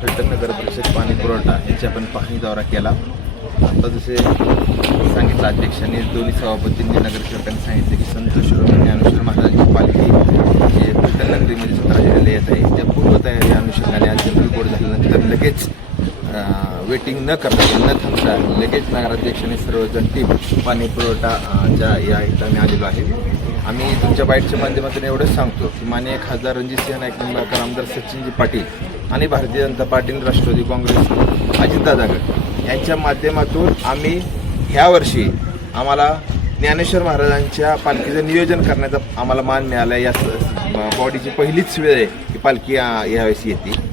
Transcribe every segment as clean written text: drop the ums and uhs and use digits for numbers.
फलटण नगर परिषद पाणी पुरवठा याची आपण पाहणी दौरा केला. आता जसे सांगितलं अध्यक्षांनी, दोन्ही सभापतींनी, नगरसेवकांनी सांगितले की संत शिरोमणी ज्ञानेश्वर महाराजांची पालखी जे फलटण नगरीमध्ये 17 जुलैला येत आहे, त्या पूर्वतयारी अनुषंगाने आज जनरल बोर्ड झाल्यानंतर लगेच वेटिंग न करता न थांबता लगेच नगराध्यक्षांनी सर्वजण टीम पाणी पुरवठाच्या या इथं आम्ही आलेलो आहे. आम्ही तुमच्या बाईटच्या माध्यमातून एवढंच सांगतो की माननीय खासदार रणजितसिंह नाईक निंबाळकर, आमदार सचिनजी पाटील आणि भारतीय जनता पार्टी, राष्ट्रवादी काँग्रेस, अजितदादा गट यांच्या माध्यमातून आम्ही ह्या वर्षी आम्हाला ज्ञानेश्वर महाराजांच्या पालखीचं नियोजन करण्याचा आम्हाला मान मिळाला आहे. या बॉडीची पहिलीच वेळ आहे की पालखी यावेळेस येते.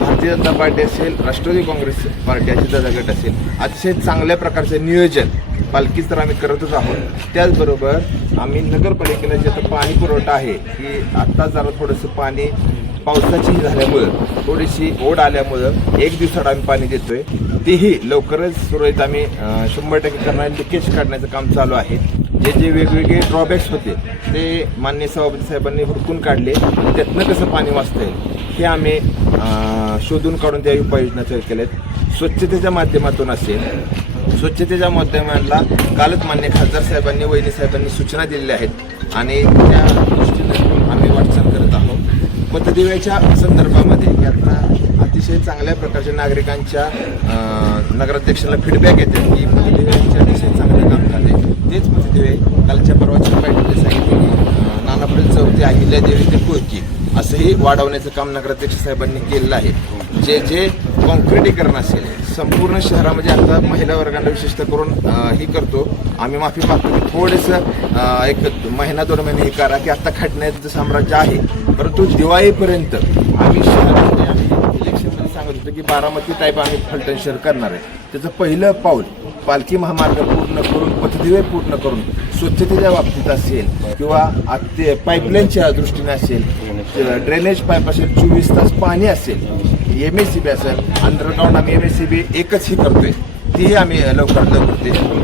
भारतीय जनता पार्टी असेल, राष्ट्रवादी काँग्रेस पार्टी, अजितदादा गट असेल, अतिशय चांगल्या प्रकारचं नियोजन पालखी तर आम्ही करतच आहोत. त्याचबरोबर आम्ही नगरपालिकेला जे आता पाणी पुरवठा आहे की आत्ता जरा थोडंसं पाणी पावसाची झाल्यामुळं थोडीशी ओढ आल्यामुळं एक दिवसाआड आम्ही पाणी देतोय. तेही लवकरच सुरळीत आम्ही 100% करणार. लिकेज काढण्याचं काम चालू आहे. जे वेगवेगळे ड्रॉबॅक्स होते ते माननीय सभापती साहेबांनी हुडकून काढले. त्यातनं कसं पाणी वाचता येईल हे आम्ही शोधून काढून त्या उपाययोजना चालू केल्या आहेत. स्वच्छतेच्या माध्यमातून असेल, स्वच्छतेच्या माध्यमाला कालच मान्य खासदार साहेबांनी, वैद्य साहेबांनी सूचना दिलेल्या आहेत आणि त्या दृष्टीने आम्ही वाटचाल करत आहोत. पतदिव्याच्या संदर्भामध्ये की आता अतिशय चांगल्या प्रकारच्या नागरिकांच्या नगराध्यक्षाला फीडबॅक येतात की पतदिव्यांचे अतिशय चांगले काम झाले. तेच पतदिवे कालच्या परवाच्या बैठकीत सांगितले की नानापडेल चौथी अहिल्यादेवी ते कोळकी असंही वाढवण्याचं काम नगराध्यक्ष साहेबांनी केलेलं आहे. जे कॉन्क्रिटीकरण असेल संपूर्ण शहरामध्ये आता महिला वर्गाला विशेषतः करून ही करतो आम्ही, माफी मागतो की थोडंसं एक महिना 2 महिने हे करा की आत्ता खटण्याचं साम्राज्य आहे. परंतु दिवाळीपर्यंत आम्ही शहरामध्ये इलेक्शनमध्ये सांगत होतो की बारामती टाईप आम्ही फलटण शहर करणार आहे. त्याचं पहिलं पाऊल पालखी महामार्ग पूर्ण करून, पथदिवे पूर्ण करून, स्वच्छतेच्या बाबतीत असेल किंवा ते पाईपलाईनच्या दृष्टीने असेल, ड्रेनेज पाईप असेल, 24 तास पाणी असेल, MSCB असेल, अंडरग्राऊंड आम्ही MSCB एकच ही करतोय, तीही आम्ही लवकरात लवकर ते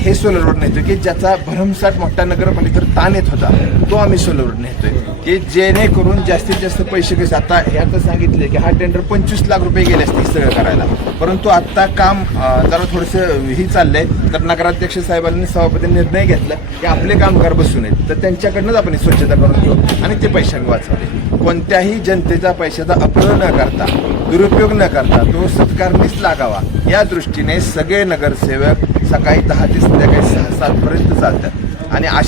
हे सोलर रोड नेतोय की ज्याचा भरमसाठ मोठा नगरपालिकेवर ताण येत होता तो आम्ही सोलर रोड नेतोय की जेणेकरून जास्तीत जास्त पैसे कसे. आता ह्याचं सांगितले की हा टेंडर 25 लाख रुपये गेले असते सगळं करायला, परंतु आत्ता काम जरा थोडंसं ही चाललंय. तर नगराध्यक्ष साहेबांनी, सभापतींनी निर्णय घेतला की आपले कामगार बसून आहेत तर त्यांच्याकडनंच आपण स्वच्छता करून घेऊ आणि ते पैसे आम्ही वाचवले. कोणत्याही जनतेचा पैशाचा अपव्यय न करता, दुरुपयोग न करता तो सत्कारनीच लागावा या दृष्टीने सगळे नगरसेवक सकाळी 10 ते संध्याकाळी 6-7 पर्यंत चालतात आणि